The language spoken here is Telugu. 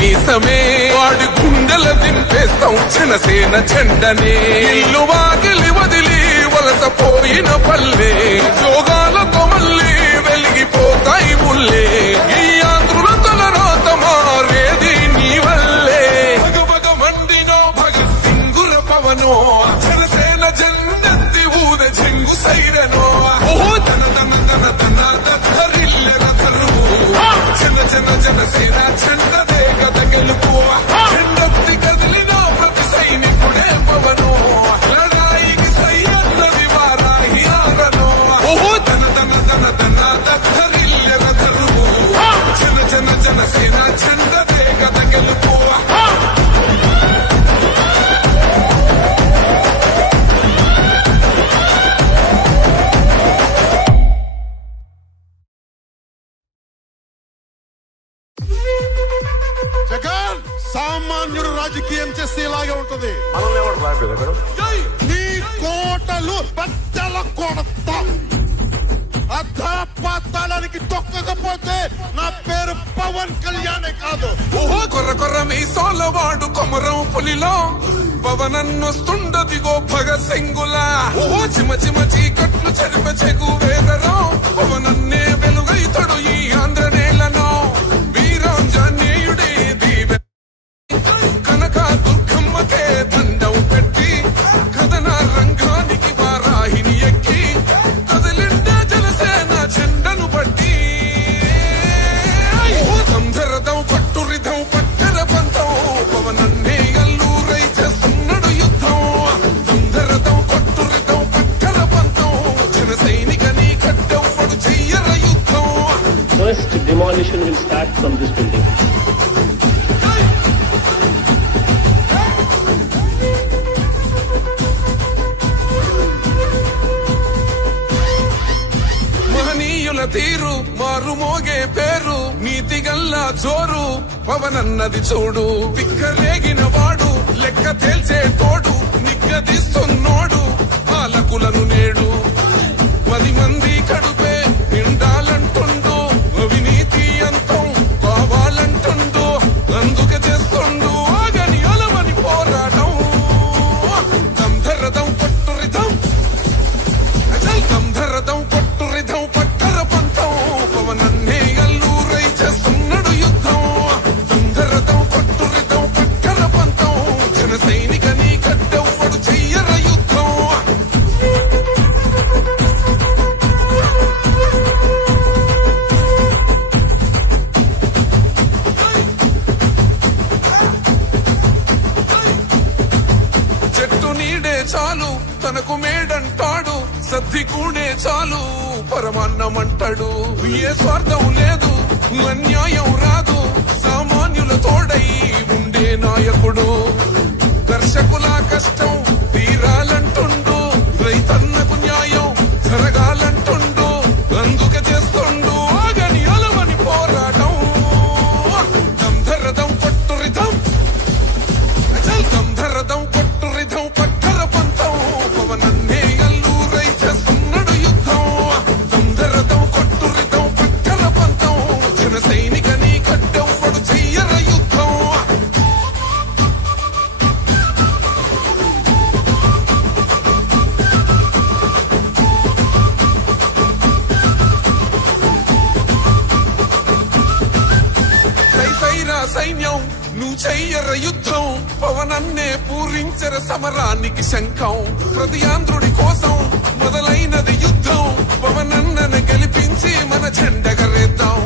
మీసమే వాడి గుండెల దింపేస్తాం జనసేన జెండనే ఇల్లు వాకిలి వదిలి వలసపోయిన పల్లె యోగాలతో మళ్ళీ వెలిగిపోతాయి ఊళ్ళే ఈ ఆంధ్రుల తలరాత మారేది నీ వల్లే భగభగ మండినో భగత్ సింగుల పవనో జనసేన జెండెత్తి ఊద చెంగు సైరనో ఓహో తన తన తన తన దరిల్లె రథరువు జన జన జనసేన జెండదే గద గెలుపు జెండెత్తి కదిలిన ప్రతి సైనికుడే పవనో లడాయికి సై అన్నది వారాహి ఆరనో ఓహో తన తన తన తన దరిల్లె రథరువు జన జన జనసేన జెండదే గద గెలుపు జగన్ సామాన్యుడు రాజకీయం చేస్తే ఇలాగే ఉంటది. నీ కోటలు బద్దల కొడతా అధాపాతాళానికి తొక్కకపోతే నా పేరు పవన్ కళ్యాణే కాదు. ఓహో కొర్ర కొర్ర మీ సోలవాడు కొమరం పులిలో పవనన్నొస్తుండదిగో భగత్ సింగులా ఓహో చిమ చిమ చీకట్లు చెరిప చెగు వేదరో పవనన్నే వెలుగైతడు ఈ ఆంధ్ర నేలను వీరాంజనేయుడే దీవె కనక దుర్గమ్మకే దండం పెట్టి కథన రంగానికి వారాహిని ఎక్కి కదలిండ జనసేన జెండను బట్టి దంధరదం పట్టురిధం పట్టర పంతం పవనన్నే అల్లూరై చేస్తున్నాడు యుద్ధం దంధరదం పట్టురిధం పట్టర పంతం జన సైనికని కట్టెవ్వడు చెయ్యర యుద్ధం. First demolition will start from this building. మహనీయుల తీరు మారుమోగే పేరు నీతి గల్లా జోరు పవనన్నది చూడు పిక్కరేగిన వాడు లెక్క తేల్చే తోడు నిగ్గదీస్తున్నోడు పాలకులను నేడు 10 మంది కడుపే నిండాలంటుండు అవినీతి అంతం కావాలంటుండు అందుకే చేస్తుండు ఆగని అలవని పోరాటం దంధరదం పట్టురిధం అజల్ దంధరదం పట్టురిధం పట్టర పంతం పవనన్నే అల్లూరై చేస్తున్నాడు యుద్ధం దంధరదం పట్టురిధం పట్టర పంతం జన సైనికని కట్టెవ్వడు చెయ్యర యుద్ధం. చెట్టు నీడే చాలు తనకు మేడంటాడు సద్ది కూడే చాలు పరమాన్నమంటాడు ఏ స్వార్థం లేదు అన్యాయం రాదు సామాన్యుల తోడై ఉండే నాయకుడు కర్షకుల కష్టం తీరాలంటుండు రైతన్నకు న్యాయం జరగాలంటుండు అందుకే చేస్తుండు ఆగని అలవని పోరాటం దంధరదం పట్టురిధం అజల్ దంధరదం పట్టురిధం పట్టర పంతం పవనన్నే అల్లూరై చేస్తున్నాడు యుద్ధం దంధరదం పట్టురిధం పట్టర పంతం జన సైనికని కట్టెవ్వడు చెయ్యర యుద్ధం. సైరా సైన్యం నువ్వు చెయ్యర యుద్ధం పవనన్నే పూరించర సమరానికి శంఖం ప్రతి ఆంధ్రుడి కోసం మొదలైనది యుద్ధం పవనన్నను గెలిపించి మన జెండగరేద్దాం